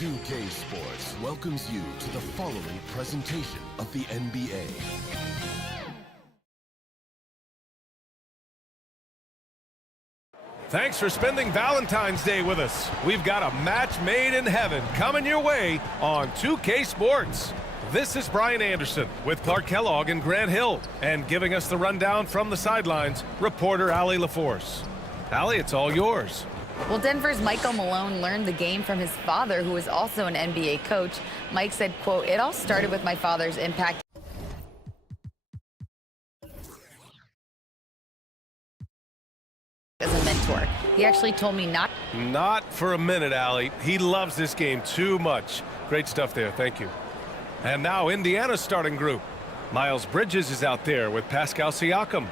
2K Sports welcomes you to the following presentation of the NBA. Thanks for spending Valentine's Day with us. We've got a match made in heaven coming your way on 2K Sports. This is Brian Anderson with Clark Kellogg and Grant Hill. And giving us the rundown from the sidelines, reporter Allie LaForce. Allie, it's all yours. Well, Denver's Michael Malone learned the game from his father, who is also an NBA coach. Mike said, quote, "It all started with my father's impact as a mentor. He actually told me not." Not for a minute, Allie. He loves this game too much. Great stuff there. Thank you. And now Indiana's starting group. Miles Bridges is out there with Pascal Siakam.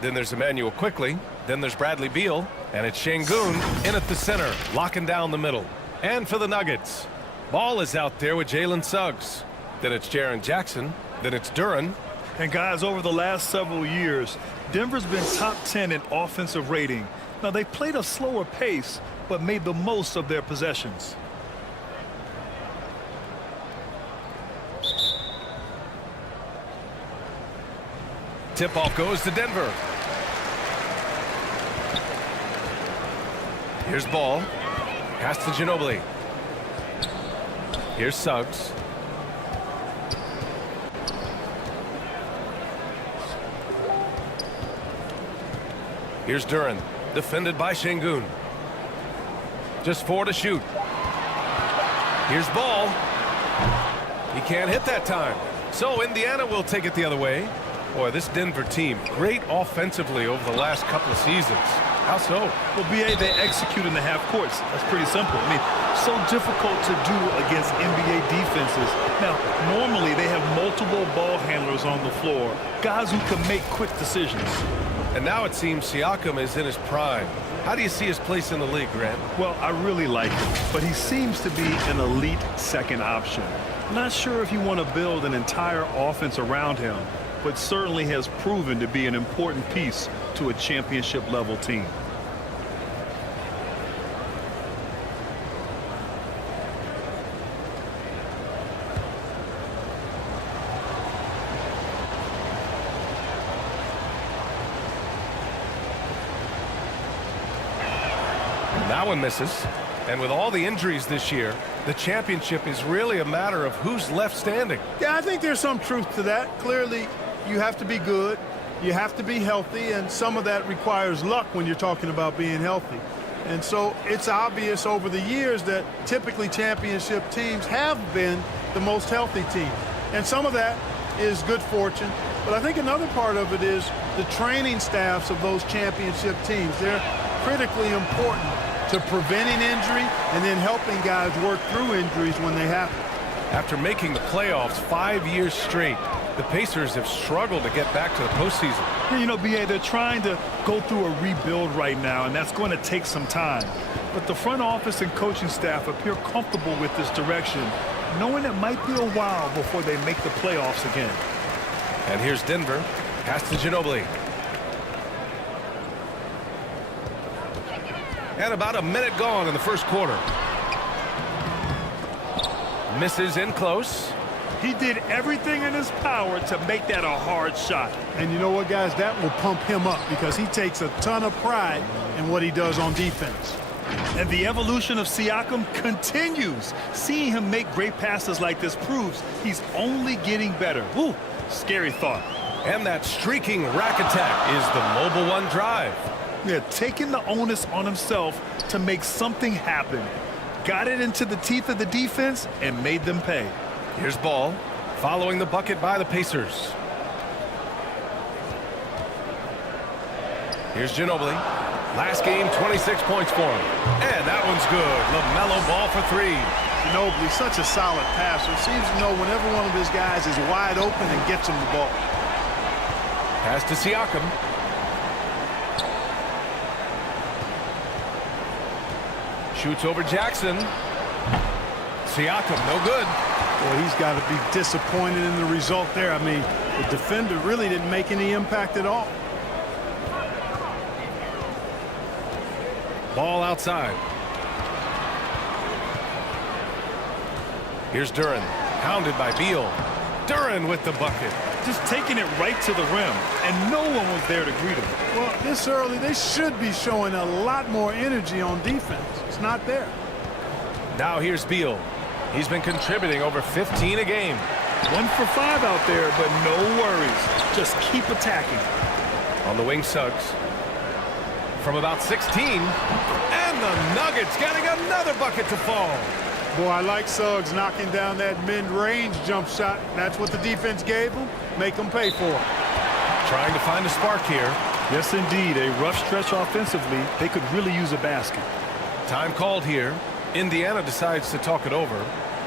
Then there's Emmanuel Quickly. Then there's Bradley Beal. And it's Şengün in at the center, locking down the middle. And for the Nuggets, Ball is out there with Jalen Suggs. Then it's Jaren Jackson. Then it's Duren. And guys, over the last several years, Denver's been top 10 in offensive rating. Now, they played a slower pace, but made the most of their possessions. Tip-off goes to Denver. Here's Ball. Pass to Ginobili. Here's Suggs. Here's Duren. Defended by Şengün. Just 4 to shoot. Here's Ball. He can't hit that time. So Indiana will take it the other way. Boy, this Denver team, great offensively over the last couple of seasons. How so? Well, BA, they execute in the half courts. That's pretty simple. I mean, so difficult to do against NBA defenses. Now, normally they have multiple ball handlers on the floor, guys who can make quick decisions. And now it seems Siakam is in his prime. How do you see his place in the league, Grant? Well, I really like him, but he seems to be an elite second option. Not sure if you want to build an entire offense around him, but certainly has proven to be an important piece to a championship-level team. That one misses. And with all the injuries this year, the championship is really a matter of who's left standing. Yeah, I think there's some truth to that. Clearly, you have to be good, you have to be healthy, and some of that requires luck when you're talking about being healthy. And so it's obvious over the years that typically championship teams have been the most healthy team. And some of that is good fortune. But I think another part of it is the training staffs of those championship teams. They're critically important to preventing injury and then helping guys work through injuries when they happen. After making the playoffs 5 years straight, the Pacers have struggled to get back to the postseason. You know, BA, they're trying to go through a rebuild right now, and that's going to take some time. But the front office and coaching staff appear comfortable with this direction, knowing it might be a while before they make the playoffs again. And here's Denver. Pass to Ginobili. And about a minute gone in the first quarter. Misses in close. He did everything in his power to make that a hard shot. And you know what, guys? That will pump him up because he takes a ton of pride in what he does on defense. And the evolution of Siakam continues. Seeing him make great passes like this proves he's only getting better. Woo, scary thought. And that streaking rack attack is the Mobile One drive. Yeah, taking the onus on himself to make something happen. Got it into the teeth of the defense and made them pay. Here's Ball, following the bucket by the Pacers. Here's Ginobili. Last game, 26 points for him. And that one's good. LaMelo Ball for 3. Ginobili, such a solid passer. Seems to know whenever one of his guys is wide open and gets him the ball. Pass to Siakam. Shoots over Jackson. Siakam, no good. Well, he's got to be disappointed in the result there. I mean, the defender really didn't make any impact at all. Ball outside. Here's Duran, hounded by Beal. Duran with the bucket. Just taking it right to the rim, and no one was there to greet him. Well, this early, they should be showing a lot more energy on defense. It's not there. Now here's Beal. He's been contributing over 15 a game. 1 for 5 out there, but no worries. Just keep attacking. On the wing, Suggs. From about 16. And the Nuggets getting another bucket to fall. Boy, I like Suggs knocking down that mid-range jump shot. That's what the defense gave him. Make them pay for it. Trying to find a spark here. Yes, indeed. A rough stretch offensively. They could really use a basket. Time called here. Indiana decides to talk it over.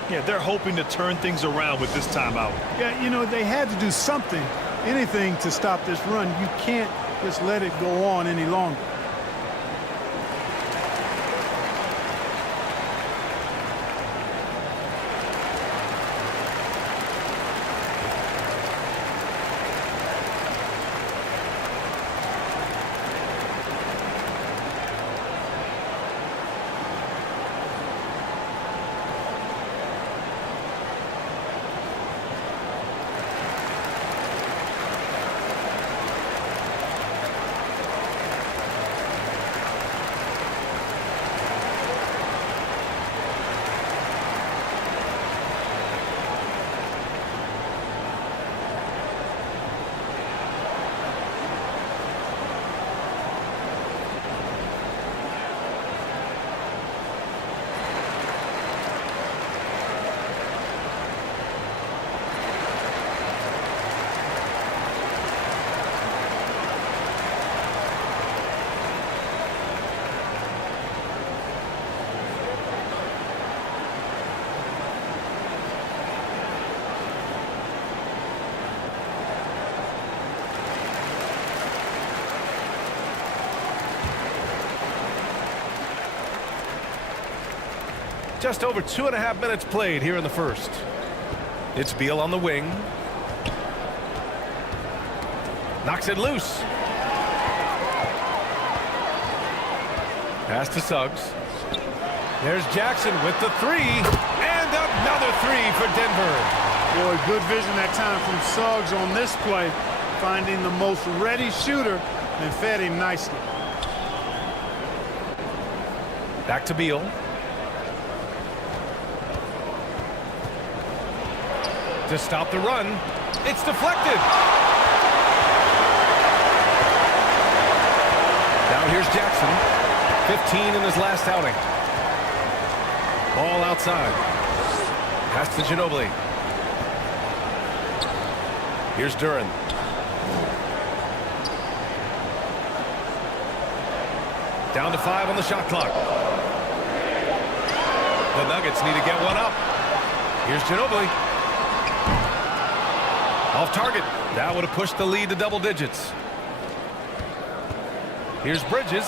Yeah, they're hoping to turn things around with this timeout. Yeah, you know, they had to do something, anything to stop this run. You can't just let it go on any longer. Just over 2.5 minutes played here in the first. It's Beal on the wing. Knocks it loose. Pass to Suggs. There's Jackson with the three. And another three for Denver. Boy, good vision that time from Suggs on this play. Finding the most ready shooter and fed him nicely. Back to Beal. To stop the run. It's deflected. Now here's Jackson. 15 in his last outing. Ball outside. Pass to Ginobili. Here's Duran. Down to 5 on the shot clock. The Nuggets need to get one up. Here's Ginobili. Off target. That would have pushed the lead to double digits. Here's Bridges.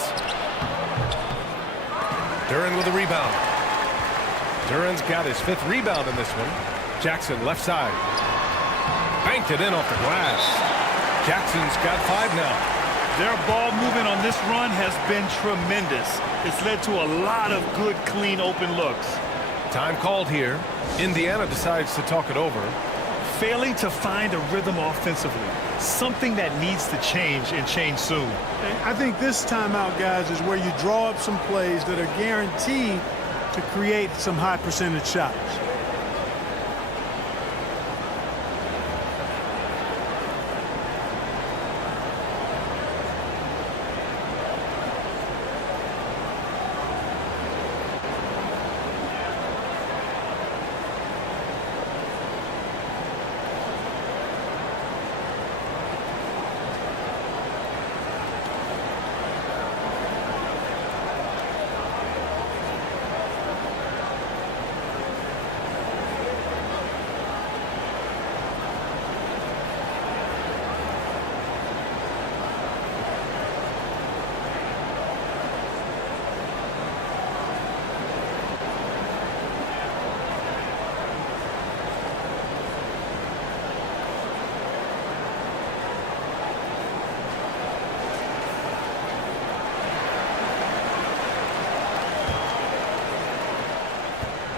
Duran with a rebound. Duran's got his 5th rebound in this one. Jackson left side. Banked it in off the glass. Jackson's got 5 now. Their ball movement on this run has been tremendous. It's led to a lot of good, clean, open looks. Time called here. Indiana decides to talk it over. Failing to find a rhythm offensively. Something that needs to change and change soon. I think this timeout, guys, is where you draw up some plays that are guaranteed to create some high percentage shots.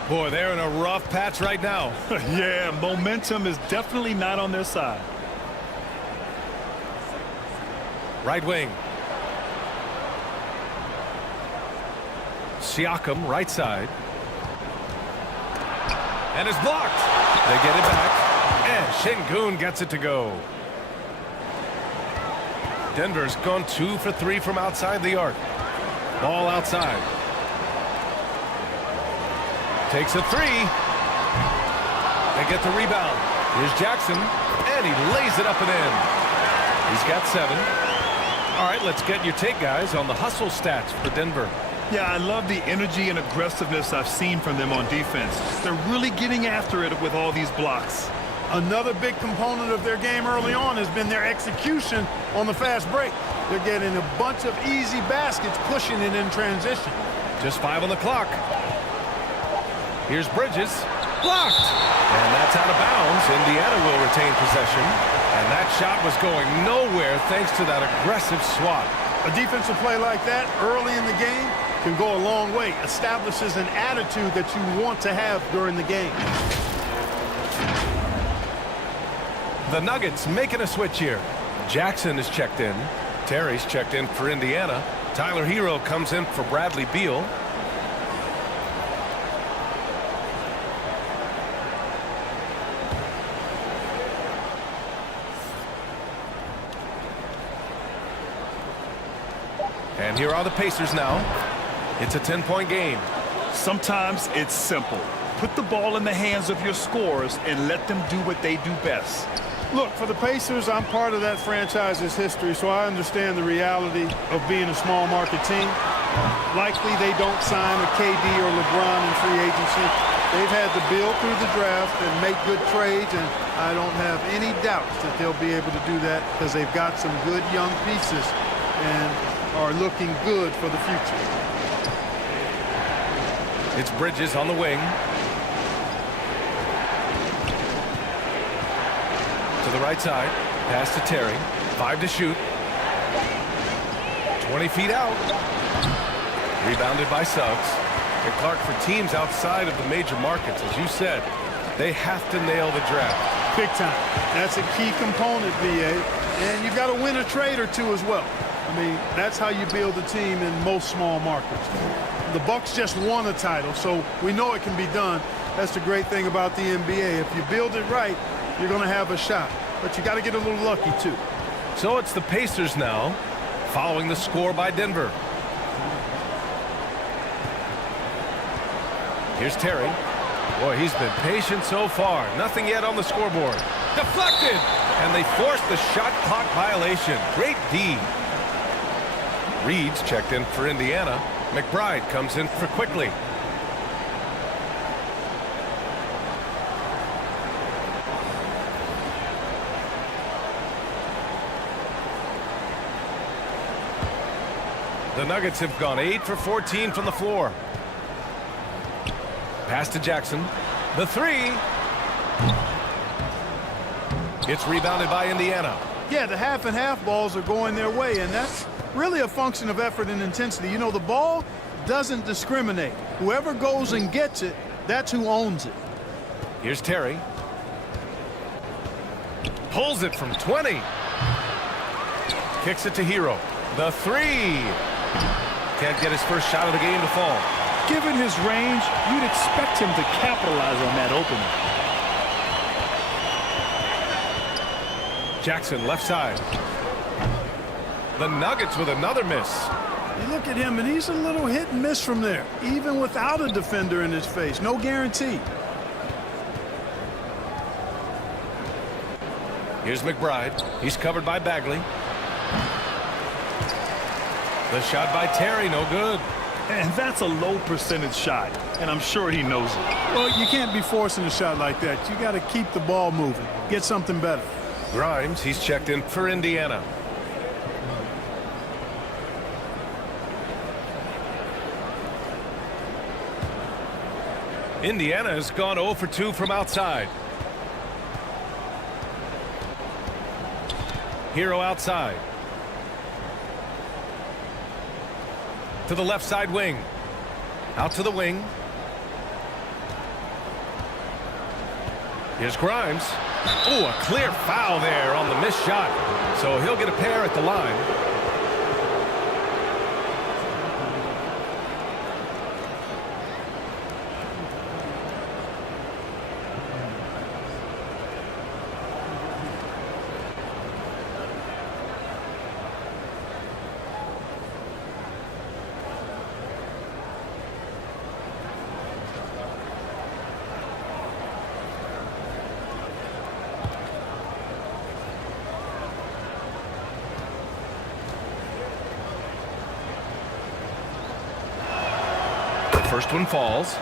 Boy, they're in a rough patch right now. Yeah, momentum is definitely not on their side. Right wing. Siakam, right side. And it's blocked. They get it back. And Şengün gets it to go. Denver's gone 2 for 3 from outside the arc. Ball outside. Takes a 3. They get the rebound. Here's Jackson. And he lays it up and in. He's got 7. All right, let's get your take, guys, on the hustle stats for Denver. Yeah, I love the energy and aggressiveness I've seen from them on defense. They're really getting after it with all these blocks. Another big component of their game early on has been their execution on the fast break. They're getting a bunch of easy baskets, pushing it in transition. Just 5 on the clock. Here's Bridges. Blocked. And that's out of bounds. Indiana will retain possession. And that shot was going nowhere thanks to that aggressive swat. A defensive play like that early in the game can go a long way. Establishes an attitude that you want to have during the game. The Nuggets making a switch here. Jackson is checked in. Terry's checked in for Indiana. Tyler Hero comes in for Bradley Beal. And here are the Pacers now. It's a 10-point game. Sometimes it's simple. Put the ball in the hands of your scorers and let them do what they do best. Look, for the Pacers, I'm part of that franchise's history, so I understand the reality of being a small market team. Likely they don't sign a KD or LeBron in free agency. They've had to build through the draft and make good trades, and I don't have any doubts that they'll be able to do that because they've got some good young pieces and are looking good for the future. It's Bridges on the wing. To the right side. Pass to Terry. 5 to shoot. 20 feet out. Rebounded by Suggs. And Clark, for teams outside of the major markets, as you said, they have to nail the draft. Big time. That's a key component, VA. And you've got to win a trade or two as well. I mean, that's how you build a team in most small markets. The Bucks just won a title, so we know it can be done. That's the great thing about the NBA. If you build it right, you're going to have a shot. But you got to get a little lucky, too. So it's the Pacers now, following the score by Denver. Here's Terry. Boy, he's been patient so far. Nothing yet on the scoreboard. Deflected! And they forced the shot clock violation. Great D. Reed's checked in for Indiana. McBride comes in for Quickly. The Nuggets have gone 8 for 14 from the floor. Pass to Jackson. The 3. It's rebounded by Indiana. Yeah, the half and half balls are going their way, and that's really a function of effort and intensity. You know, the ball doesn't discriminate. Whoever goes and gets it, that's who owns it. Here's Terry. Pulls it from 20. Kicks it to Hero. The 3. Can't get his first shot of the game to fall. Given his range, you'd expect him to capitalize on that opening. Jackson left side. The Nuggets with another miss. You look at him, and he's a little hit and miss from there, even without a defender in his face. No guarantee. Here's McBride. He's covered by Bagley. The shot by Terry, no good. And that's a low percentage shot, and I'm sure he knows it. Well, you can't be forcing a shot like that. You got to keep the ball moving. Get something better. Grimes, he's checked in for Indiana. Indiana has gone 0 for 2 from outside. Hero outside. To the left side wing. Out to the wing. Here's Grimes. Oh, a clear foul there on the missed shot. So he'll get a pair at the line. First one falls.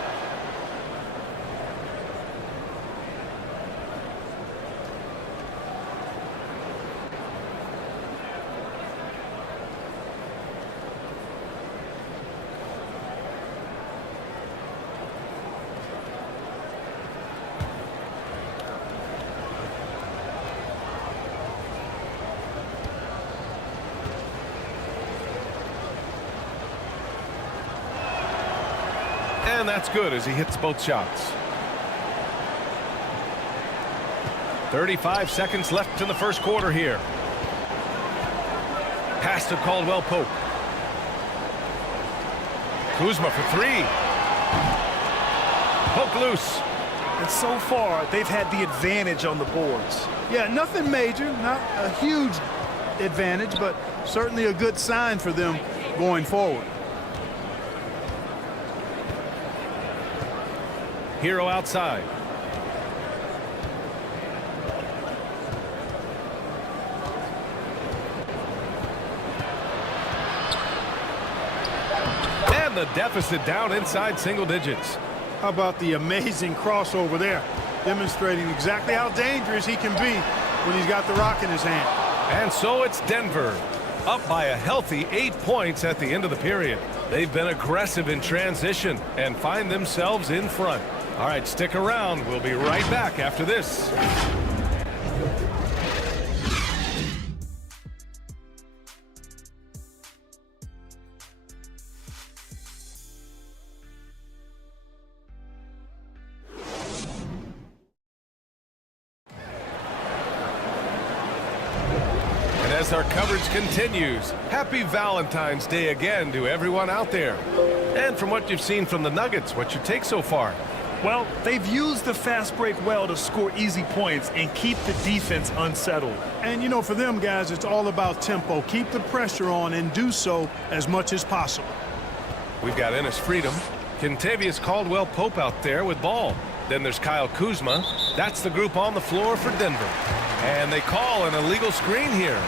And that's good as he hits both shots. 35 seconds left in the first quarter here. Pass to Caldwell Pope. Kuzma for three. Poke loose. And so far, they've had the advantage on the boards. Yeah, nothing major, not a huge advantage, but certainly a good sign for them going forward. Hero outside. And the deficit down inside single digits. How about the amazing crossover there, demonstrating exactly how dangerous he can be when he's got the rock in his hand. And so it's Denver, up by a healthy 8 points at the end of the period. They've been aggressive in transition and find themselves in front. All right, stick around. We'll be right back after this. And as our coverage continues, happy Valentine's Day again to everyone out there. And from what you've seen from the Nuggets, what's your take so far? Well, they've used the fast break well to score easy points and keep the defense unsettled. And, you know, for them guys, it's all about tempo. Keep the pressure on and do so as much as possible. We've got Ennis Freedom. Kentavious Caldwell Pope out there with ball. Then there's Kyle Kuzma. That's the group on the floor for Denver. And they call an illegal screen here.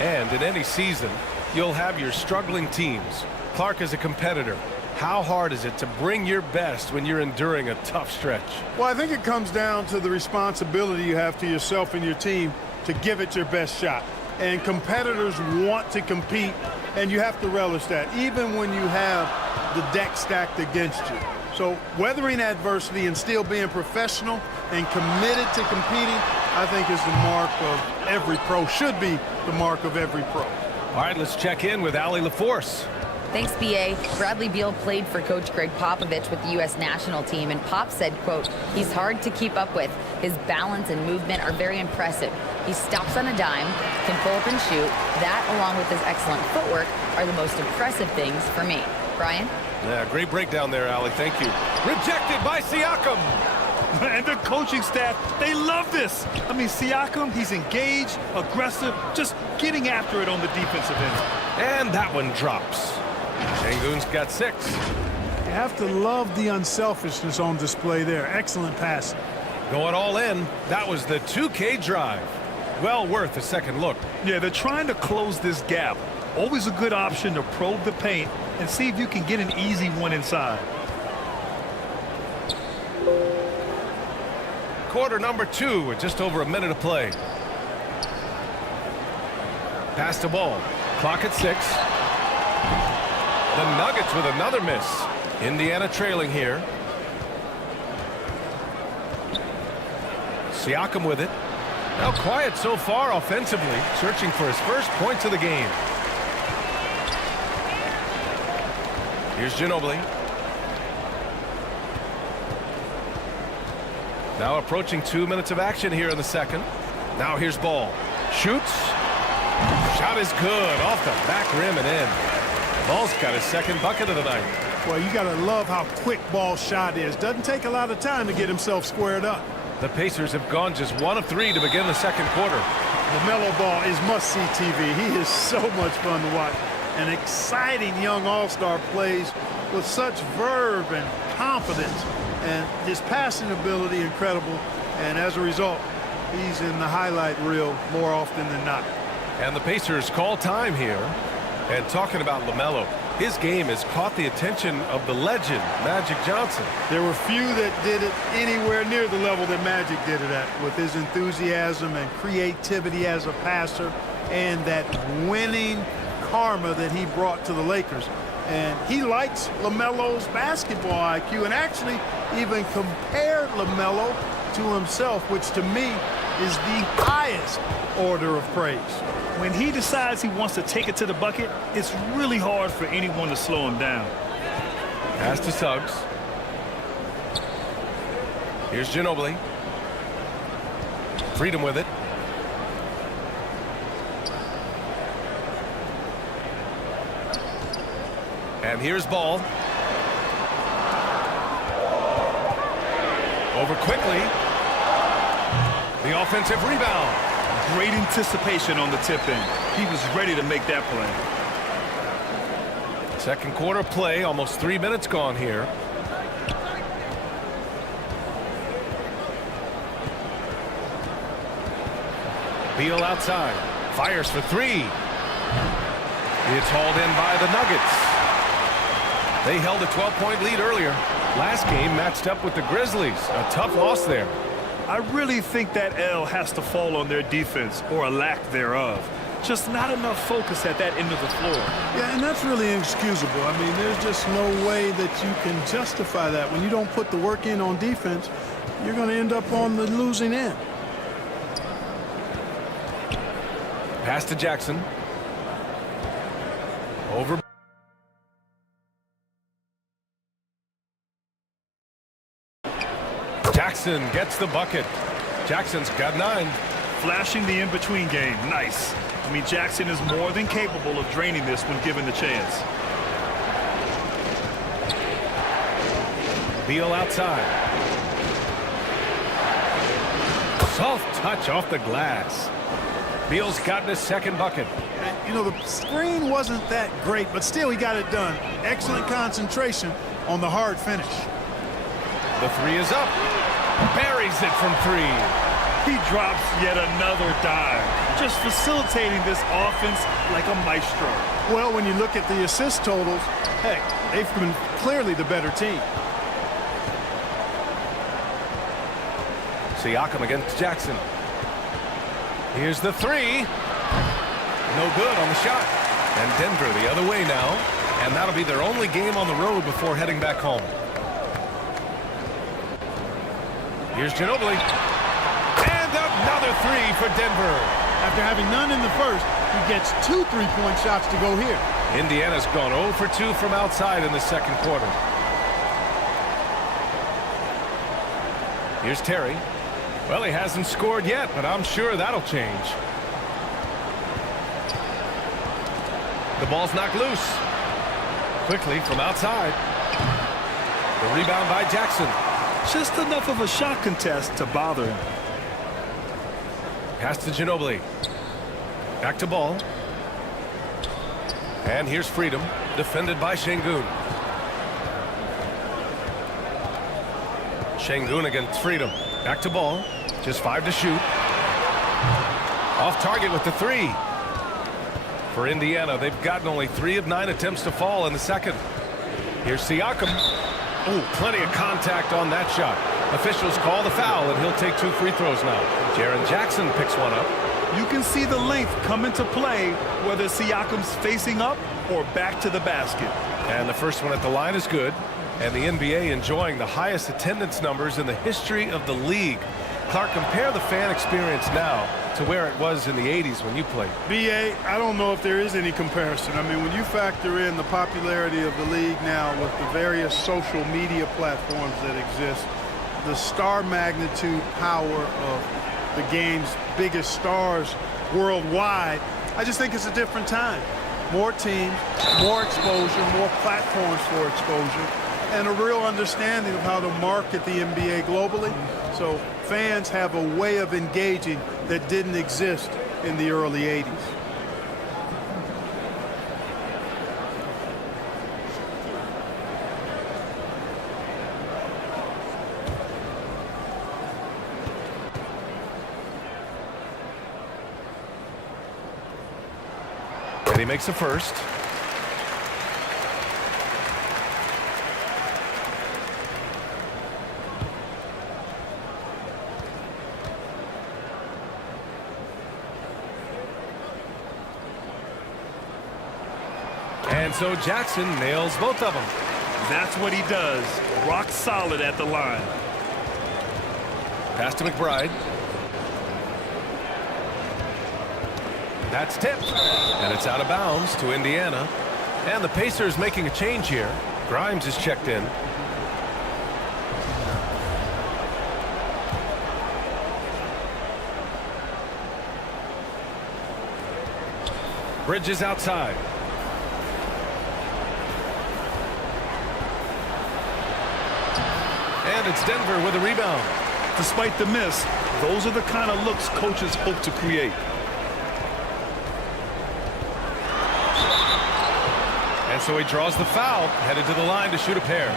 And in any season, you'll have your struggling teams. Clark is a competitor. How hard is it to bring your best when you're enduring a tough stretch? Well, I think it comes down to the responsibility you have to yourself and your team to give it your best shot. And competitors want to compete, and you have to relish that, even when you have the deck stacked against you. So weathering adversity and still being professional and committed to competing, I think is the mark of every pro, should be the mark of every pro. All right, let's check in with Allie LaForce. Thanks, B.A. Bradley Beal played for Coach Greg Popovich with the U.S. national team, and Pop said, quote, he's hard to keep up with. His balance and movement are very impressive. He stops on a dime, can pull up and shoot. That, along with his excellent footwork, are the most impressive things for me. Brian? Yeah, great breakdown there, Allie. Thank you. Rejected by Siakam. And the coaching staff, they love this. I mean, Siakam, he's engaged, aggressive, just getting after it on the defensive end. And that one drops. Sengun's got 6. You have to love the unselfishness on display there. Excellent pass. Going all in. That was the 2K drive. Well worth a second look. Yeah, they're trying to close this gap. Always a good option to probe the paint and see if you can get an easy one inside. Quarter number 2 with just over a minute to play. Pass the ball. Clock at 6. The Nuggets with another miss. Indiana trailing here. Siakam with it. Now quiet so far offensively, searching for his first points of the game. Here's Ginobili. Now approaching 2 minutes of action here in the second. Now here's ball. Shoots. Shot is good. Off the back rim and in. Ball's got his second bucket of the night. Well, you got to love how quick Ball's shot is. Doesn't take a lot of time to get himself squared up. The Pacers have gone just 1 of 3 to begin the second quarter. LaMelo Ball is must-see TV. He is so much fun to watch. An exciting young all-star, plays with such verve and confidence, and his passing ability incredible, and as a result he's in the highlight reel more often than not. And the Pacers call time here. And talking about LaMelo, his game has caught the attention of the legend Magic Johnson. There were few that did it anywhere near the level that Magic did it at, with his enthusiasm and creativity as a passer and that winning karma that he brought to the Lakers. And he likes LaMelo's basketball IQ, and actually even compared LaMelo to himself, which to me is the highest order of praise. When he decides he wants to take it to the bucket, it's really hard for anyone to slow him down. Pass to Suggs. Here's Ginobili. Freedom with it. And here's Ball. Over quickly. The offensive rebound. Great anticipation on the tip in. He was ready to make that play. Second quarter play, almost 3 minutes gone here. Beal outside. Fires for 3. It's hauled in by the Nuggets. They held a 12-point lead earlier. Last game matched up with the Grizzlies. A tough loss there. I really think that L has to fall on their defense, or a lack thereof. Just not enough focus at that end of the floor. Yeah, and that's really inexcusable. I mean, there's just no way that you can justify that. When you don't put the work in on defense, you're going to end up on the losing end. Pass to Jackson. Over. Jackson gets the bucket. Jackson's got 9. Flashing the in-between game. Nice. I mean, Jackson is more than capable of draining this when given the chance. Beal outside. Soft touch off the glass. Beal's gotten his second bucket. You know, the screen wasn't that great, but still he got it done. Excellent concentration on the hard finish. The 3 is up. Buries it from 3. He drops yet another dime, just facilitating this offense like a maestro. Well, when you look at the assist totals, heck, they've been clearly the better team. Siakam against Jackson. Here's the 3. No good on the shot. And Denver the other way now. And that'll be their only game on the road before heading back home. Here's Ginobili. And another 3 for Denver. After having none in the first, he gets 2 3-point shots to go here. Indiana's gone 0 for 2 from outside in the second quarter. Here's Terry. Well, he hasn't scored yet, but I'm sure that'll change. The ball's knocked loose. Quickly from outside. The rebound by Jackson. Just enough of a shot contest to bother him. Pass to Ginobili. Back to Ball. And here's Freedom, defended by Şengün. Şengün against Freedom. Back to Ball. Just 5 to shoot. Off target with the 3. For Indiana, they've gotten only 3 of 9 attempts to fall in the second. Here's Siakam. Oh, plenty of contact on that shot. Officials call the foul, and he'll take 2 free throws now. Jaren Jackson picks one up. You can see the length come into play, whether Siakam's facing up or back to the basket. And the first one at the line is good. And the NBA enjoying the highest attendance numbers in the history of the league. Clark, compare the fan experience now to where it was in the 80s when you played. B.A., I don't know if there is any comparison. I mean, when you factor in the popularity of the league now with the various social media platforms that exist, the star magnitude power of the game's biggest stars worldwide, I just think it's a different time. More teams, more exposure, more platforms for exposure, and a real understanding of how to market the NBA globally. So fans have a way of engaging that didn't exist in the early 80s. And he makes a first. And so Jackson nails both of them. That's what he does. Rock solid at the line. Pass to McBride. That's tipped. And it's out of bounds to Indiana. And the Pacers making a change here. Grimes is checked in. Bridges outside. And it's Denver with a rebound. Despite the miss, those are the kind of looks coaches hope to create. And so he draws the foul, headed to the line to shoot a pair.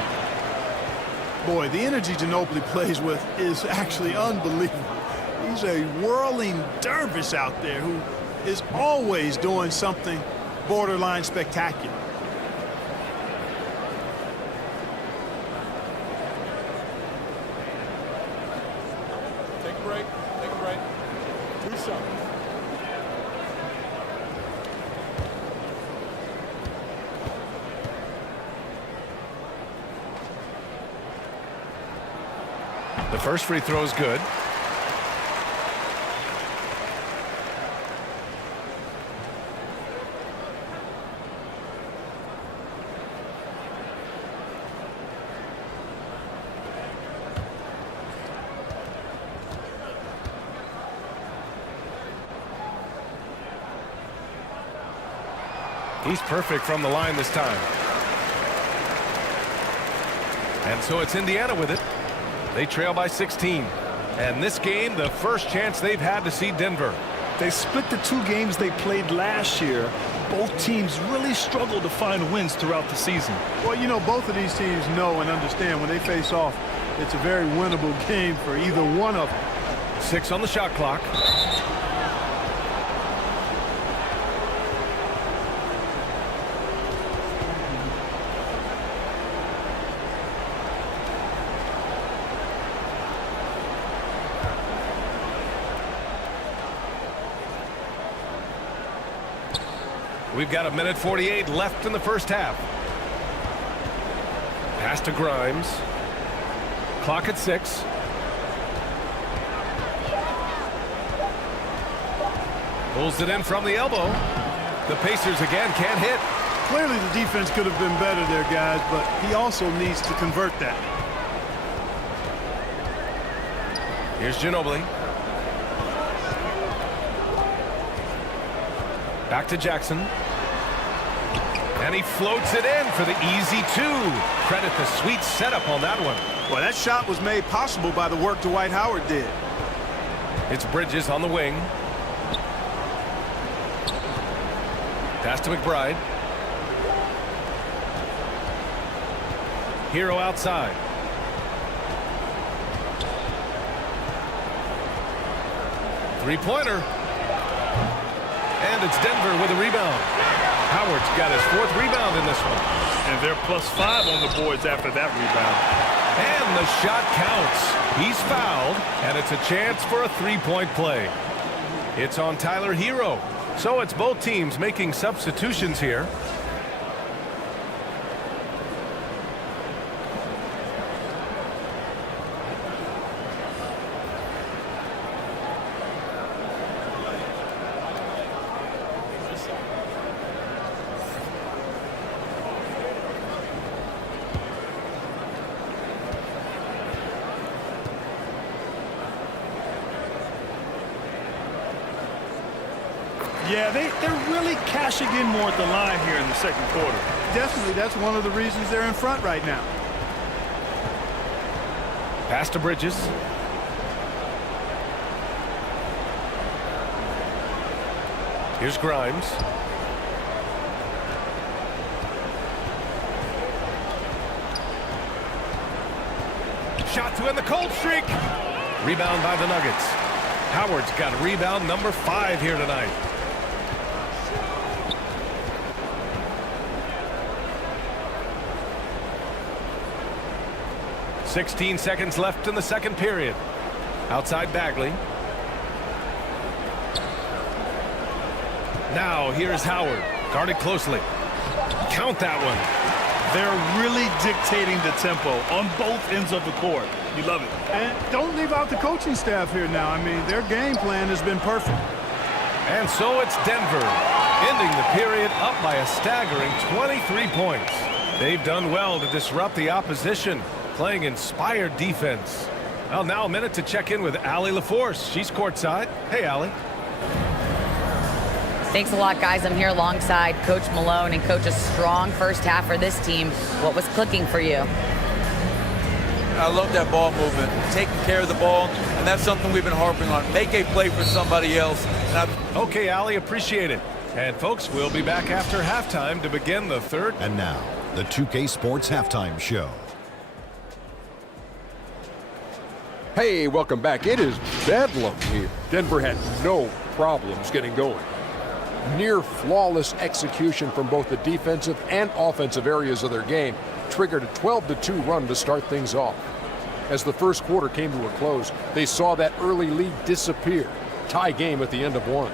Boy, the energy Ginobili plays with is actually unbelievable. He's a whirling dervish out there who is always doing something borderline spectacular. Take a break. Take a break. Do something. The first free throw is good. He's perfect from the line this time. And so it's Indiana with it. They trail by 16. And this game, the first chance they've had to see Denver. They split the two games they played last year. Both teams really struggled to find wins throughout the season. Well, you know, both of these teams know and understand when they face off, it's a very winnable game for either one of them. 6 on the shot clock. We've got 1:48 left in the first half. Pass to Grimes. Clock at 6. Pulls it in from the elbow. The Pacers again can't hit. Clearly the defense could have been better there, guys, but he also needs to convert that. Here's Ginobili. Back to Jackson. And he floats it in for the easy 2. Credit the sweet setup on that one. Well, that shot was made possible by the work Dwight Howard did. It's Bridges on the wing. Pass to McBride. Hero outside. Three-pointer. And it's Denver with a rebound. Howard's got his 4th rebound in this one. And they're +5 on the boards after that rebound. And the shot counts. He's fouled, and it's a chance for a three-point play. It's on Tyler Hero. So it's both teams making substitutions here. Yeah, they're really cashing in more at the line here in the second quarter. Definitely, that's one of the reasons they're in front right now. Pass to Bridges. Here's Grimes. Shot to end the cold streak. Rebound by the Nuggets. Howard's got rebound number 5 here tonight. "16 seconds left in the second period. Outside Bagley. Now here's Howard. Guarded closely. Count that one. They're really dictating the tempo on both ends of the court. You love it. And don't leave out the coaching staff here now. I mean, their game plan has been perfect. And so it's Denver, ending the period up by a staggering 23 points. They've done well to disrupt the opposition, playing inspired defense. Well, now a minute to check in with Allie LaForce. She's courtside. Hey, Allie. Thanks a lot, guys. I'm here alongside Coach Malone, and Coach, a strong first half for this team. What was clicking for you? I love that ball movement, taking care of the ball, and that's something we've been harping on. Make a play for somebody else. Okay, Allie, appreciate it. And folks, we'll be back after halftime to begin the third. And now, the 2K Sports Halftime Show. Hey, welcome back. It is bedlam here. Denver had no problems getting going. Near flawless execution from both the defensive and offensive areas of their game triggered a 12-2 run to start things off. As the first quarter came to a close, they saw that early lead disappear. Tie game at the end of one.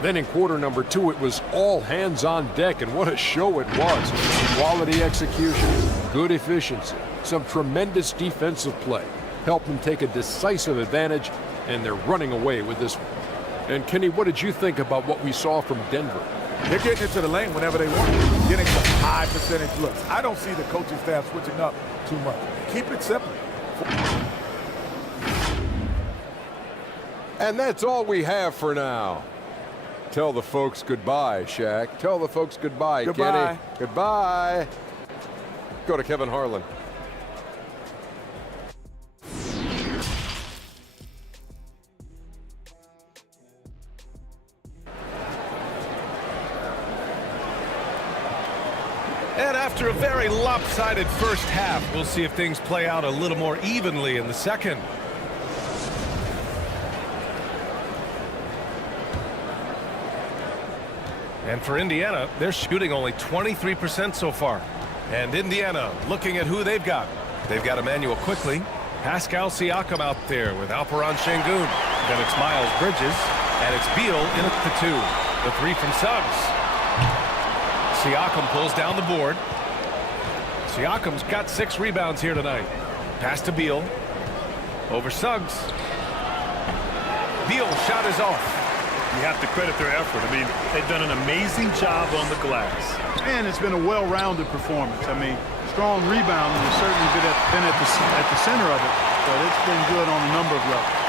Then in quarter number 2, it was all hands on deck, and what a show it was. Quality execution, good efficiency, some tremendous defensive play helped them take a decisive advantage, and they're running away with this one. And Kenny, what did you think about what we saw from Denver? They're getting into the lane whenever they want, getting some high percentage looks. I don't see the coaching staff switching up too much. Keep it simple. And that's all we have for now. Tell the folks goodbye, Shaq. Tell the folks goodbye, Goodbye. Kenny. Goodbye. Go to Kevin Harlan. And after a very lopsided first half, we'll see if things play out a little more evenly in the second. And for Indiana, they're shooting only 23% so far. And Indiana looking at who they've got. They've got Emmanuel Quickly, Pascal Siakam out there with Alperon Şengün. Then it's Miles Bridges, and it's Beal in at the 2. The 3 from Suggs. Siakam pulls down the board. Siakam's got 6 rebounds here tonight. Pass to Beal. Over Suggs. Beal shot is off. You have to credit their effort. I mean, they've done an amazing job on the glass. And it's been a well-rounded performance. I mean, strong rebounding has certainly been at the center of it, but it's been good on a number of levels.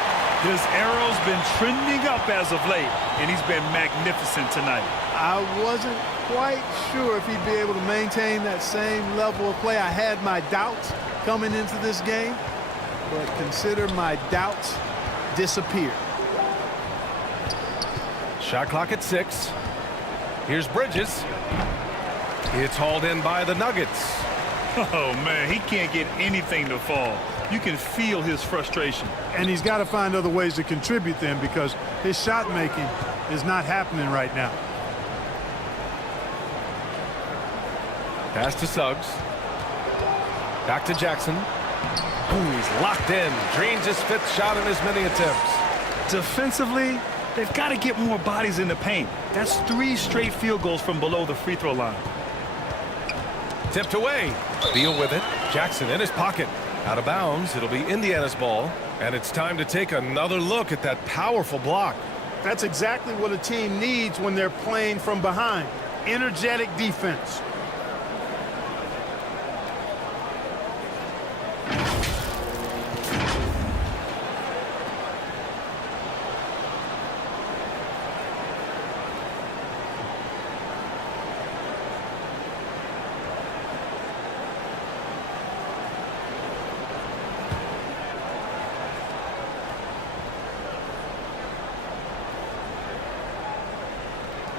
His arrow's been trending up as of late, and he's been magnificent tonight. I wasn't quite sure if he'd be able to maintain that same level of play. I had my doubts coming into this game, but consider my doubts disappeared. Shot clock at 6. Here's Bridges. It's hauled in by the Nuggets. Oh, man, he can't get anything to fall. You can feel his frustration. And he's got to find other ways to contribute then, because his shot making is not happening right now. Pass to Suggs. Back to Jackson. Ooh, he's locked in. Drains his 5th shot in as many attempts. Defensively, they've got to get more bodies in the paint. That's 3 straight field goals from below the free throw line. Tipped away. Beal with it. Jackson in his pocket. Out of bounds. It'll be Indiana's ball. And it's time to take another look at that powerful block. That's exactly what a team needs when they're playing from behind. Energetic defense.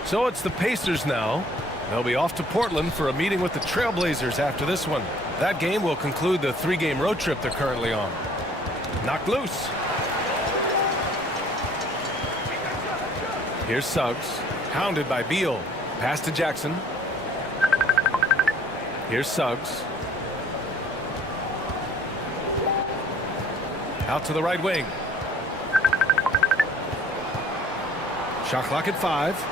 So it's the Pacers now. They'll be off to Portland for a meeting with the Trailblazers after this one. That game will conclude the 3-game road trip they're currently on. Knocked loose. Here's Suggs. Hounded by Beal. Pass to Jackson. Here's Suggs. Out to the right wing. Shot clock at 5.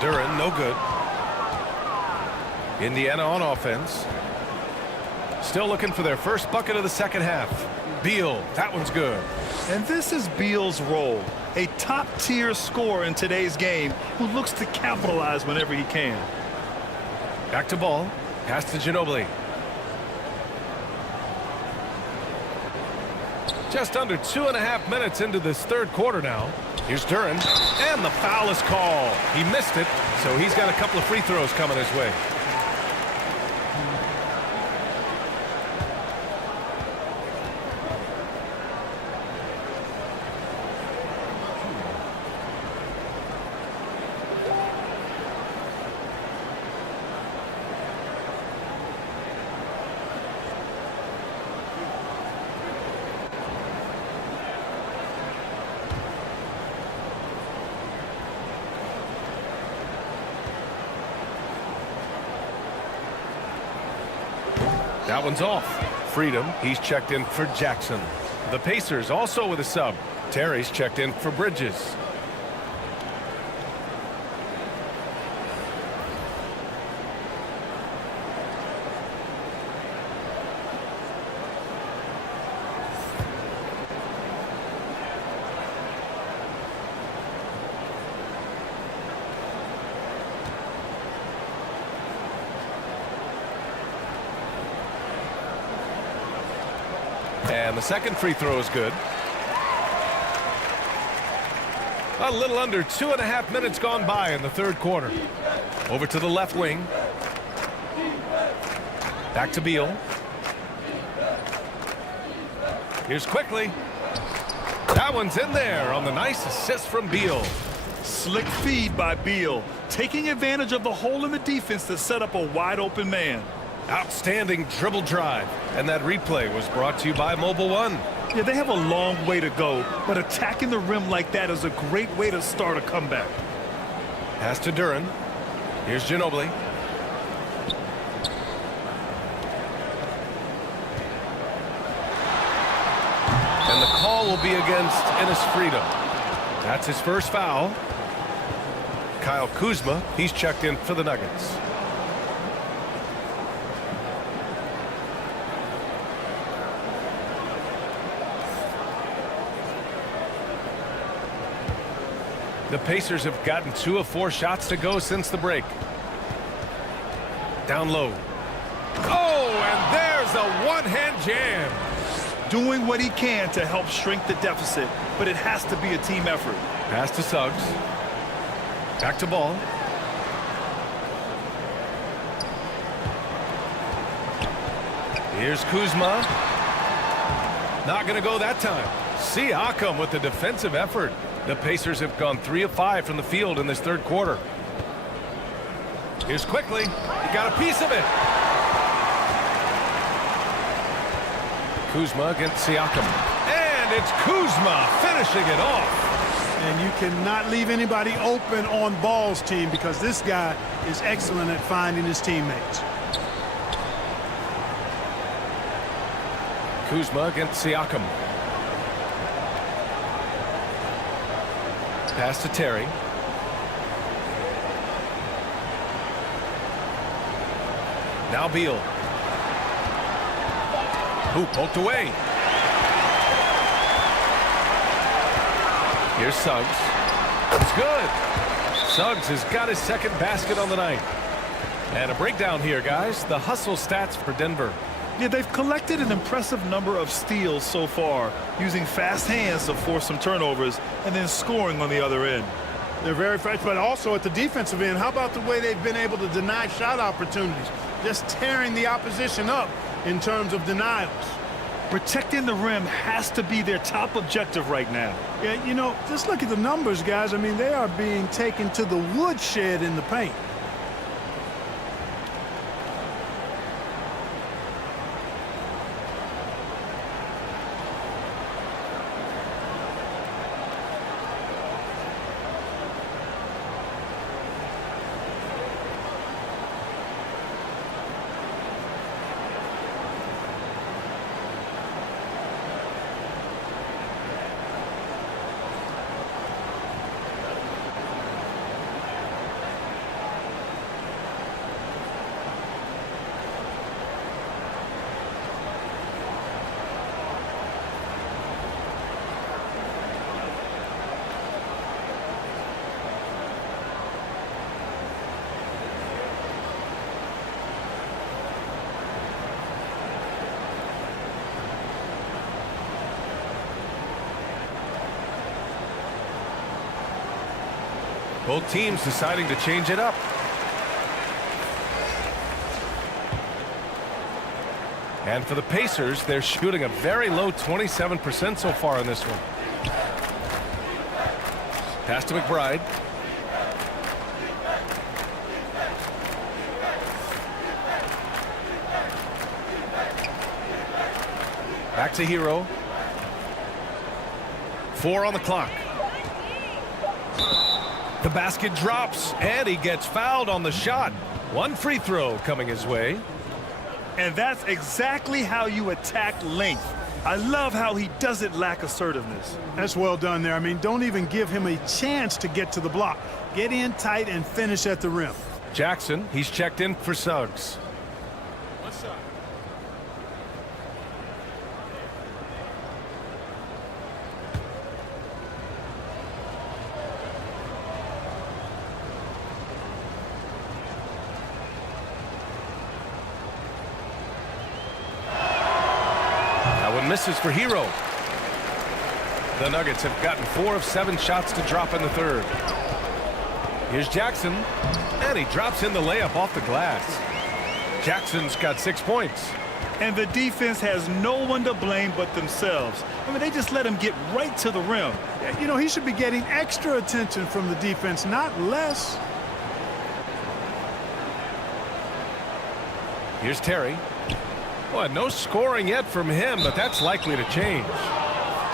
Duren, no good. Indiana on offense. Still looking for their first bucket of the second half. Beal, that one's good. And this is Beal's role, a top-tier scorer in today's game who looks to capitalize whenever he can. Back to ball. Pass to Ginobili. Just under 2.5 minutes into this third quarter now. Here's Duren, and the foul is called. He missed it, so he's got a couple of free throws coming his way. That one's off. Freedom, he's checked in for Jackson. The Pacers also with a sub. Terry's checked in for Bridges. And the second free throw is good. A little under 2.5 minutes gone by in the third quarter. Over to the left wing. Back to Beal. Here's Quickly. That one's in there on the nice assist from Beal. Slick feed by Beal, taking advantage of the hole in the defense to set up a wide open man. Outstanding dribble drive. And that replay was brought to you by Mobile One. Yeah, they have a long way to go, but attacking the rim like that is a great way to start a comeback. Pass to Duren. Here's Ginobili. And the call will be against Enes Freedom. That's his first foul. Kyle Kuzma, he's checked in for the Nuggets. The Pacers have gotten 2 of 4 shots to go since the break. Down low. Oh, and there's a one-hand jam. Doing what he can to help shrink the deficit, but it has to be a team effort. Pass to Suggs. Back to ball. Here's Kuzma. Not going to go that time. Siakam with the defensive effort. The Pacers have gone 3 of 5 from the field in this third quarter. Here's Quickly. He got a piece of it. Kuzma against Siakam. And it's Kuzma finishing it off. And you cannot leave anybody open on balls, team, because this guy is excellent at finding his teammates. Kuzma against Siakam. Pass to Terry. Now Beal. Who poked away. Here's Suggs. It's good. Suggs has got his second basket on the night. And a breakdown here, guys. The hustle stats for Denver. Yeah, they've collected an impressive number of steals so far, using fast hands to force some turnovers and then scoring on the other end. They're very fast, but also at the defensive end, how about the way they've been able to deny shot opportunities? Just tearing the opposition up in terms of denials. Protecting the rim has to be their top objective right now. Yeah, you know, just look at the numbers, guys. I mean, they are being taken to the woodshed in the paint. Both teams deciding to change it up. And for the Pacers, they're shooting a very low 27% so far in this one. Pass to McBride. Back to Hero. 4 on the clock. The basket drops, and he gets fouled on the shot. One free throw coming his way. And that's exactly how you attack length. I love how he doesn't lack assertiveness. That's well done there. I mean, don't even give him a chance to get to the block. Get in tight and finish at the rim. Jackson, he's checked in for Suggs. Misses for Hero. The Nuggets have gotten 4 of 7 shots to drop in the third. Here's Jackson, and he drops in the layup off the glass. Jackson's got 6 points. And the defense has no one to blame but themselves. I mean, they just let him get right to the rim. You know, he should be getting extra attention from the defense, not less. Here's Terry. Well, no scoring yet from him, but that's likely to change.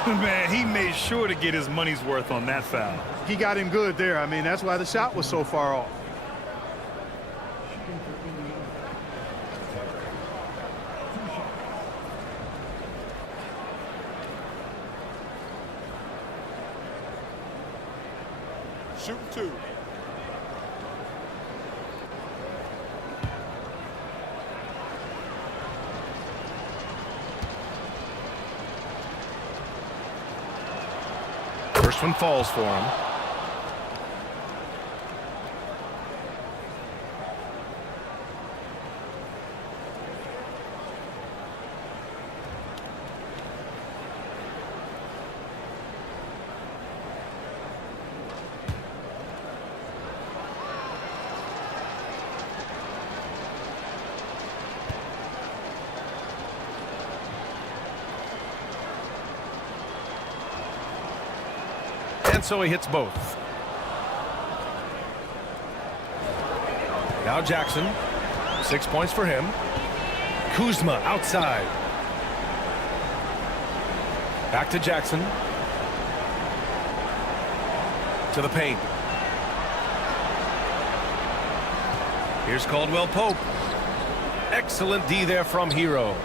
Man, he made sure to get his money's worth on that foul. He got him good there. I mean, that's why the shot was so far off. Shoot 2. First one falls for him. And so he hits both. Now Jackson, 6 points for him. Kuzma outside. Back to Jackson. To the paint. Here's Caldwell Pope. Excellent D there from Hero.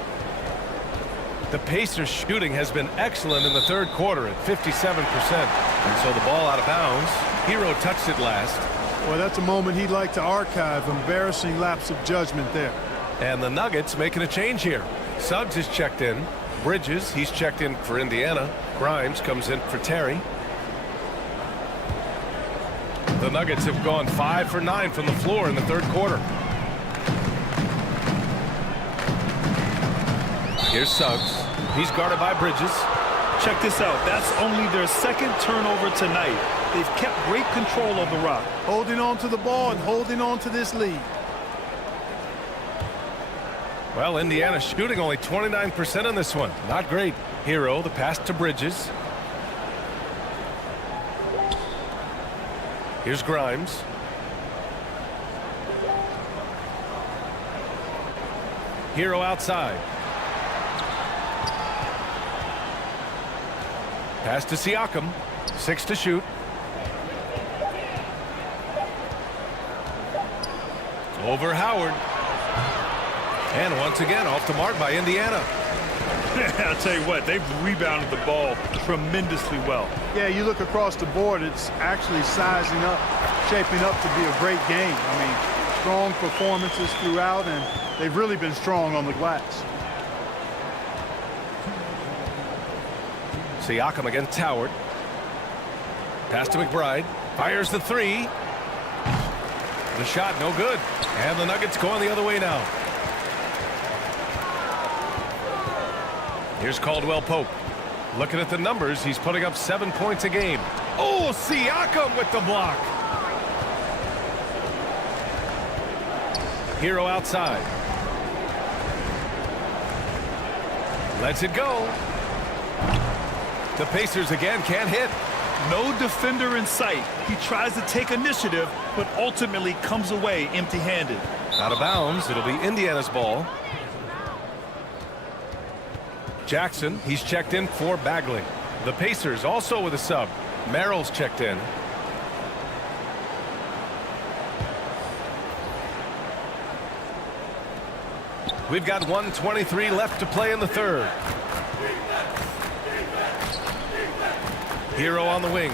The Pacers' shooting has been excellent in the third quarter at 57%. And so the ball out of bounds. Hero touched it last. Well, that's a moment he'd like to archive. Embarrassing lapse of judgment there. And the Nuggets making a change here. Suggs is checked in. Bridges, he's checked in for Indiana. Grimes comes in for Terry. The Nuggets have gone 5 for 9 from the floor in the third quarter. Here's Suggs. He's guarded by Bridges. Check this out. That's only their second turnover tonight. They've kept great control of the rock. Holding on to the ball and holding on to this lead. Well, Indiana shooting only 29% on this one. Not great. Hero, the pass to Bridges. Here's Grimes. Hero outside. Pass to Siakam. 6 to shoot. Over Howard. And once again, off the mark by Indiana. I'll tell you what, they've rebounded the ball tremendously well. Yeah, you look across the board, it's actually sizing up, shaping up to be a great game. I mean, strong performances throughout, and they've really been strong on the glass. Siakam against Howard. Pass to McBride. Fires the 3. The shot no good. And the Nuggets going the other way now. Here's Caldwell Pope. Looking at the numbers, he's putting up 7 points a game. Oh, Siakam with the block. Hero outside. Lets it go. The Pacers again can't hit. No defender in sight. He tries to take initiative, but ultimately comes away empty-handed. Out of bounds. It'll be Indiana's ball. Jackson, he's checked in for Bagley. The Pacers also with a sub. Merrill's checked in. We've got 1:23 left to play in the third. Hero on the wing,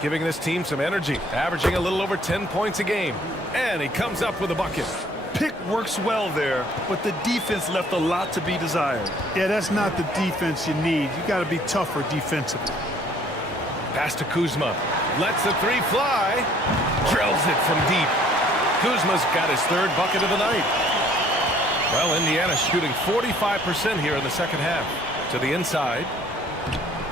giving this team some energy, averaging a little over 10 points a game. And he comes up with a bucket. Pick works well there, but the defense left a lot to be desired. Yeah, that's not the defense you need. You got to be tougher defensively. Pass to Kuzma. Lets the 3 fly. Drills it from deep. Kuzma's got his 3rd bucket of the night. Well, Indiana shooting 45% here in the second half. To the inside.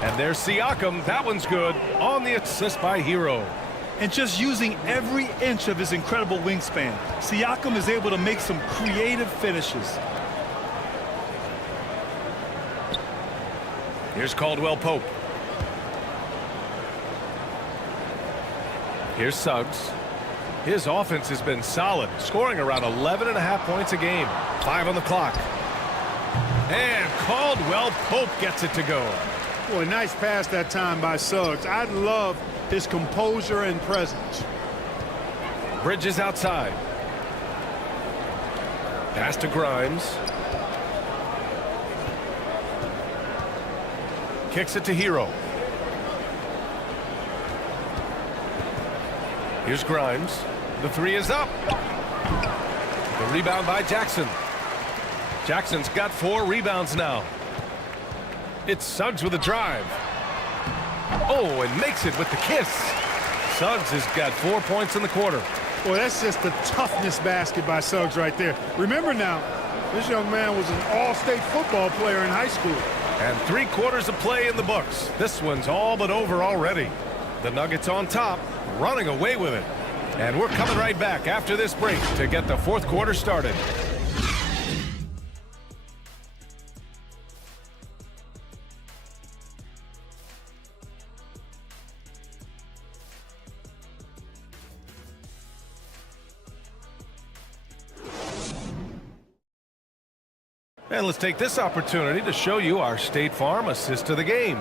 And there's Siakam. That one's good. On the assist by Hero. And just using every inch of his incredible wingspan, Siakam is able to make some creative finishes. Here's Caldwell Pope. Here's Suggs. His offense has been solid, scoring around 11.5 points a game. 5 on the clock. And Caldwell Pope gets it to go. Boy, nice pass that time by Suggs. I love his composure and presence. Bridges outside. Pass to Grimes. Kicks it to Hero. Here's Grimes. The 3 is up. The rebound by Jackson. Jackson's got 4 rebounds now. It's Suggs with a drive. Oh, and makes it with the kiss. Suggs has got 4 points in the quarter. Boy, that's just the toughness basket by Suggs right there. Remember now, this young man was an all-state football player in high school. And 3 quarters of play in the books. This one's all but over already. The Nuggets on top, running away with it. And we're coming right back after this break to get the 4th quarter started. And let's take this opportunity to show you our State Farm assist to the game.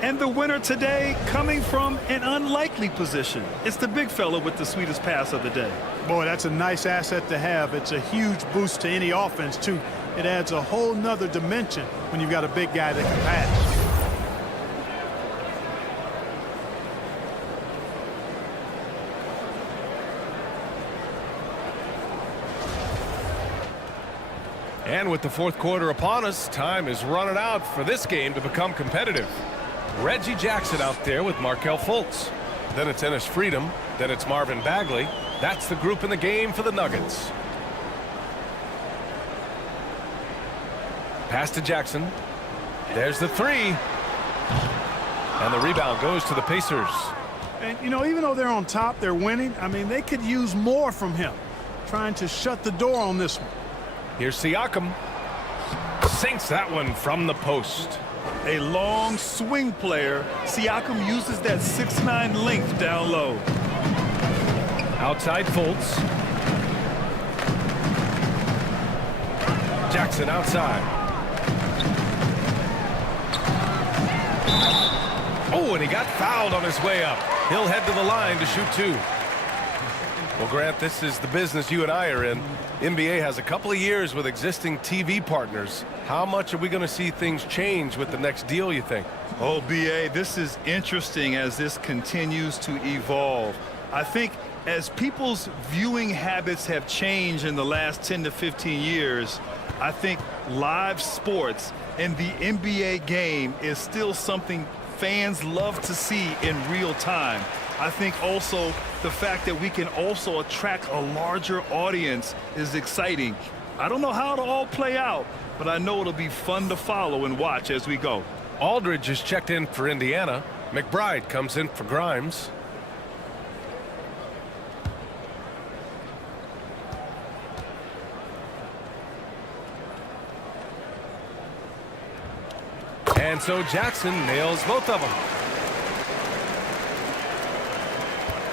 And the winner today coming from an unlikely position. It's the big fella with the sweetest pass of the day. Boy, that's a nice asset to have. It's a huge boost to any offense, too. It adds a whole nother dimension when you've got a big guy that can pass. And with the 4th quarter upon us, time is running out for this game to become competitive. Reggie Jackson out there with Markelle Fultz. Then it's Ennis Freedom. Then it's Marvin Bagley. That's the group in the game for the Nuggets. Pass to Jackson. There's the 3. And the rebound goes to the Pacers. And, you know, even though they're on top, they're winning. I mean, they could use more from him, trying to shut the door on this one. Here's Siakam. Sinks that one from the post. A long swing player. Siakam uses that 6'9" length down low. Outside Fultz. Jackson outside. Oh, and he got fouled on his way up. He'll head to the line to shoot 2. Well, Grant, this is the business you and I are in. NBA has a couple of years with existing TV partners. How much are we going to see things change with the next deal, you think? Oh, B.A., this is interesting as this continues to evolve. I think as people's viewing habits have changed in the last 10 to 15 years, I think live sports and the NBA game is still something fans love to see in real time. I think also the fact that we can also attract a larger audience is exciting. I don't know how it'll all play out, but I know it'll be fun to follow and watch as we go. Aldridge is checked in for Indiana. McBride comes in for Grimes. And so Jackson nails both of them.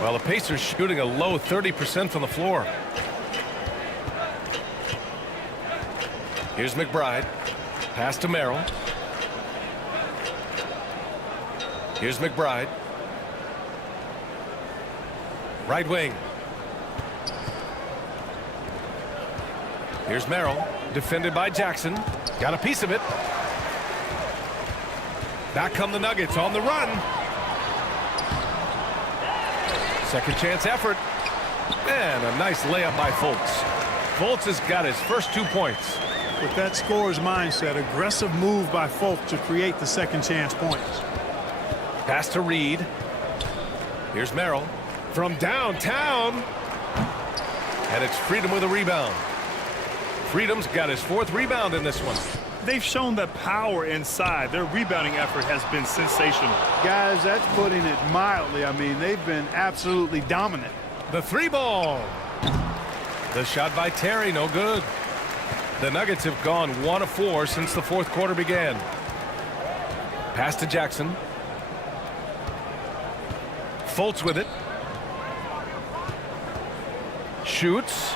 Well, the Pacers shooting a low 30% from the floor. Here's McBride. Pass to Merrill. Here's McBride. Right wing. Here's Merrill. Defended by Jackson. Got a piece of it. Back come the Nuggets on the run. Second chance effort. And a nice layup by Fultz. Fultz has got his first 2 points. With that scorer's mindset, aggressive move by Fultz to create the second chance points. Pass to Reed. Here's Merrill from downtown. And it's Freedom with a rebound. Freedom's got his 4th rebound in this one. They've shown that power inside. Their rebounding effort has been sensational. Guys, that's putting it mildly. I mean, they've been absolutely dominant. The 3-ball. The shot by Terry, no good. The Nuggets have gone 1 of 4 since the 4th quarter began. Pass to Jackson. Fultz with it. Shoots.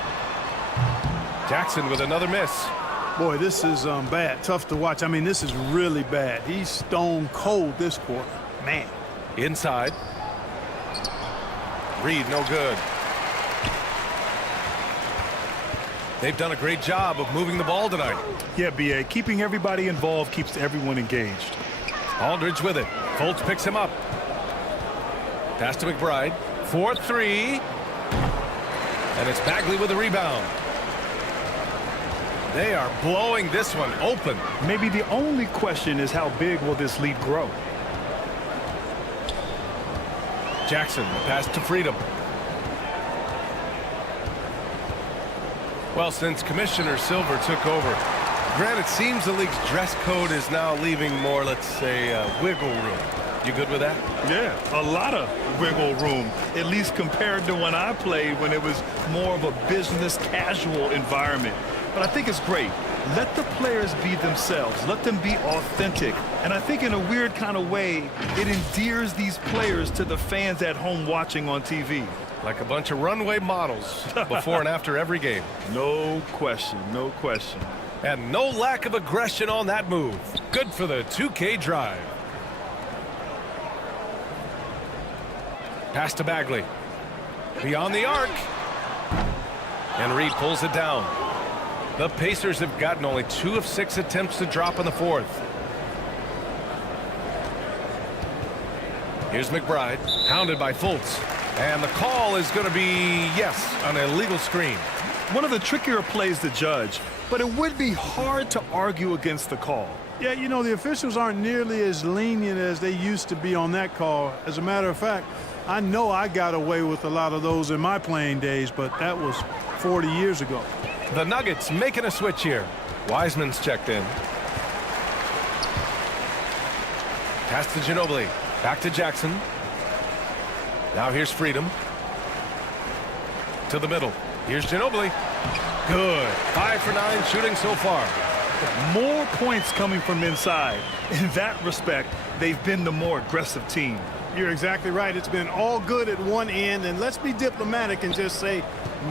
Jackson with another miss. Boy, this is bad. Tough to watch. I mean, this is really bad. He's stone cold this quarter. Man. Inside. Reed, no good. They've done a great job of moving the ball tonight. Yeah, B.A., keeping everybody involved keeps everyone engaged. Aldridge with it. Fultz picks him up. Pass to McBride. 4-3. And it's Bagley with the rebound. They are blowing this one open. Maybe the only question is how big will this lead grow? Jackson, pass to Freedom. Well, since Commissioner Silver took over, Grant, it seems the league's dress code is now leaving more, let's say, wiggle room. You good with that? Yeah, a lot of wiggle room, at least compared to when I played, when it was more of a business casual environment. But I think it's great. Let the players be themselves. Let them be authentic. And I think in a weird kind of way, it endears these players to the fans at home watching on TV. Like a bunch of runway models before and after every game. No question, no question. And no lack of aggression on that move. Good for the 2K drive. Pass to Bagley. Beyond the arc. And Reed pulls it down. The Pacers have gotten only 2 of 6 attempts to drop in the 4th. Here's McBride, hounded by Fultz. And the call is going to be, yes, an illegal screen. One of the trickier plays to judge, but it would be hard to argue against the call. Yeah, you know, the officials aren't nearly as lenient as they used to be on that call. As a matter of fact, I know I got away with a lot of those in my playing days, but that was 40 years ago. The Nuggets making a switch here. Wiseman's checked in. Pass to Ginobili. Back to Jackson. Now here's Freedom. To the middle. Here's Ginobili. Good. 5 for 9 shooting so far. More points coming from inside. In that respect, they've been the more aggressive team. You're exactly right. It's been all good at one end, and let's be diplomatic and just say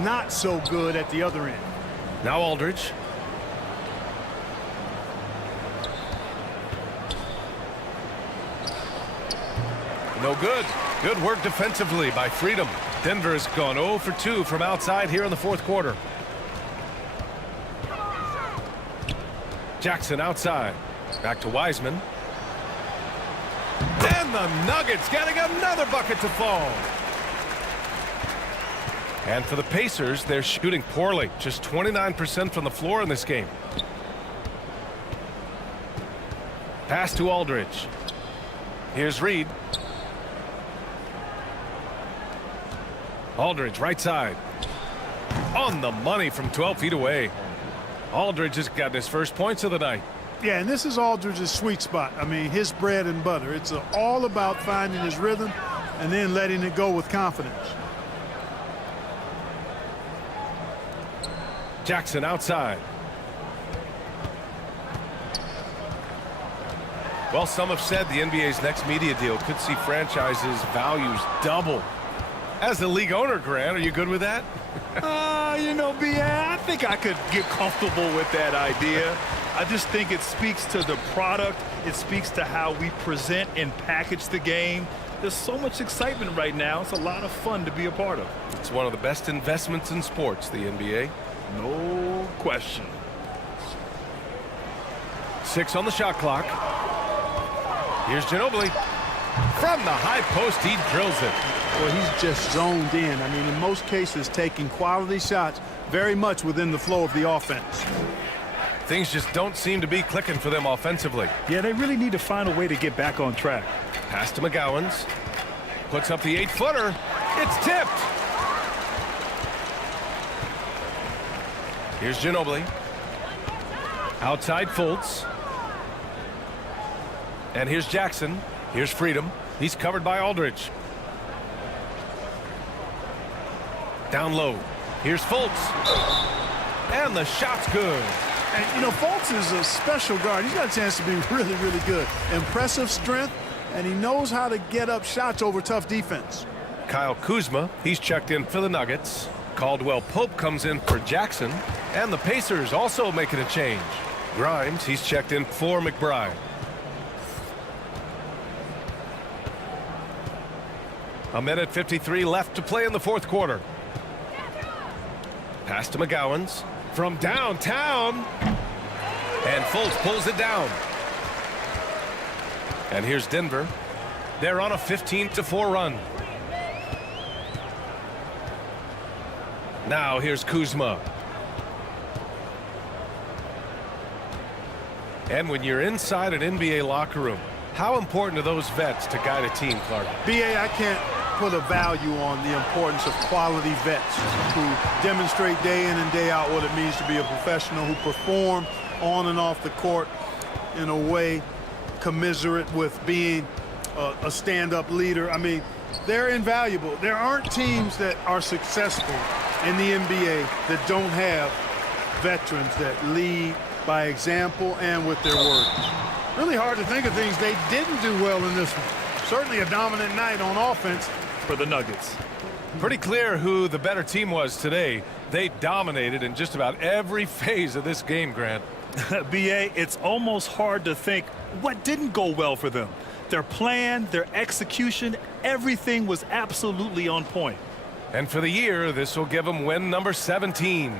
not so good at the other end. Now Aldridge. No good. Good work defensively by Freedom. Denver has gone 0 for 2 from outside here in the fourth quarter. Jackson outside. Back to Wiseman. And the Nuggets getting another bucket to fall. And for the Pacers, they're shooting poorly. Just 29% from the floor in this game. Pass to Aldridge. Here's Reed. Aldridge, right side. On the money from 12 feet away. Aldridge has gotten his first points of the night. Yeah, and this is Aldridge's sweet spot. I mean, his bread and butter. It's all about finding his rhythm and then letting it go with confidence. Jackson outside. Well, some have said the NBA's next media deal could see franchises' values double. As the league owner, Grant, are you good with that? You know, B.A., I think I could get comfortable with that idea. I just think it speaks to the product. It speaks to how we present and package the game. There's so much excitement right now. It's a lot of fun to be a part of. It's one of the best investments in sports, the NBA. No question. 6 on the shot clock. Here's Ginobili. From the high post, he drills it. Well, he's just zoned in. I mean, in most cases, taking quality shots very much within the flow of the offense. Things just don't seem to be clicking for them offensively. Yeah, they really need to find a way to get back on track. Pass to McGowan's. Puts up the 8-footer. It's tipped. Here's Ginobili. Outside Fultz. And here's Jackson. Here's Freedom. He's covered by Aldridge. Down low. Here's Fultz. And the shot's good. And, you know, Fultz is a special guard. He's got a chance to be really, really good. Impressive strength, and he knows how to get up shots over tough defense. Kyle Kuzma, he's checked in for the Nuggets. Caldwell Pope comes in for Jackson. And the Pacers also making a change. Grimes, he's checked in for McBride. A minute 53 left to play in the fourth quarter. Pass to McGowan's from downtown. And Fultz pulls it down. And here's Denver. They're on a 15-4 run. Now here's Kuzma. And when you're inside an NBA locker room, how important are those vets to guide a team, Clark? B.A., I can't put a value on the importance of quality vets who demonstrate day in and day out what it means to be a professional, who perform on and off the court in a way commiserate with being a stand-up leader. I mean, they're invaluable. There aren't teams that are successful in the NBA that don't have veterans that lead by example and with their words. Really hard to think of things they didn't do well in this one. Certainly a dominant night on offense for the Nuggets. Pretty clear who the better team was today. They dominated in just about every phase of this game, Grant. B.A., it's almost hard to think what didn't go well for them. Their plan, their execution, everything was absolutely on point. And for the year, this will give them win number 17.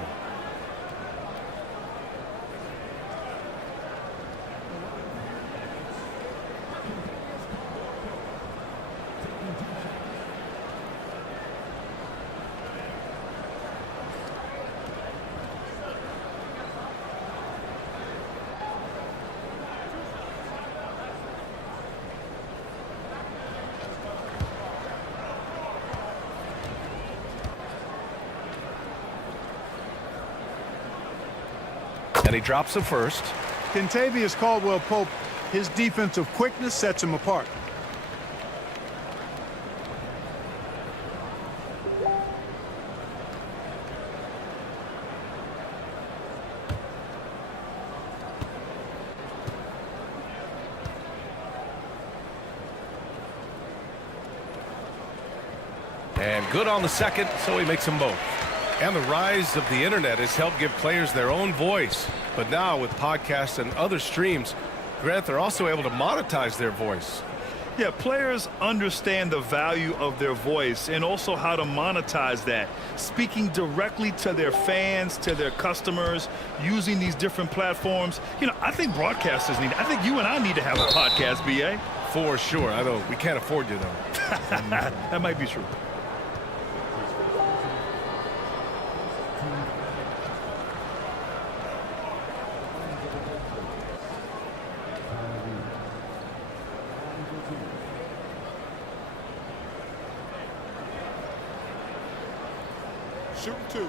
And he drops the first. Kentavious Caldwell-Pope, his defensive quickness sets him apart. And good on the second, so he makes them both. And the rise of the internet has helped give players their own voice. But now with podcasts and other streams, Grant, they're also able to monetize their voice. Yeah, players understand the value of their voice and also how to monetize that. Speaking directly to their fans, to their customers, using these different platforms. You know, I think broadcasters need, I think you and I need to have a podcast, B.A. For sure. I know we can't afford you, though. That might be true. Shoot 2.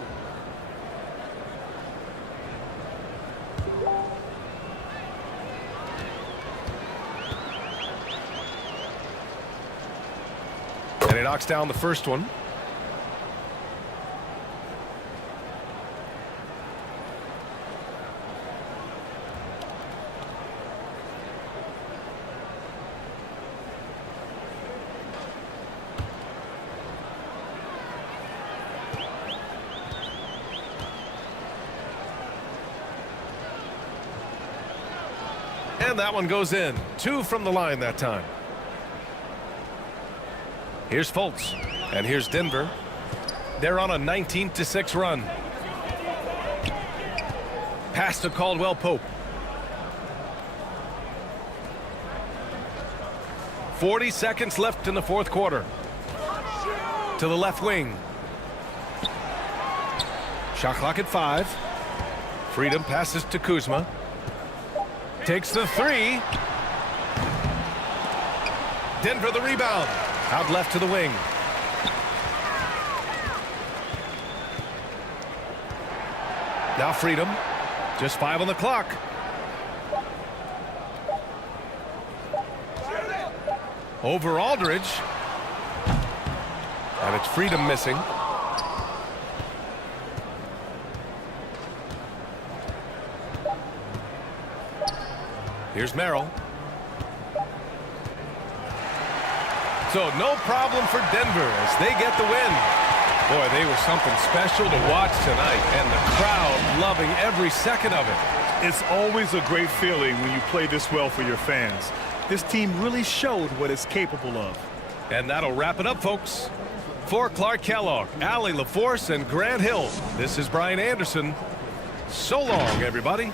And he knocks down the first one. And that one goes in. 2 from the line that time. Here's Fultz. And here's Denver. They're on a 19-6 run. Pass to Caldwell Pope. 40 seconds left in the fourth quarter. To the left wing. Shot clock at 5. Freedom passes to Kuzma. Takes the 3. Denver the rebound. Out left to the wing. Now Freedom. Just 5 on the clock. Over Aldridge. And it's Freedom missing. Here's Merrill. So no problem for Denver as they get the win. Boy, they were something special to watch tonight, and the crowd loving every second of it. It's always a great feeling when you play this well for your fans. This team really showed what it's capable of. And that'll wrap it up, folks. For Clark Kellogg, Allie LaForce, and Grant Hill, this is Brian Anderson. So long, everybody.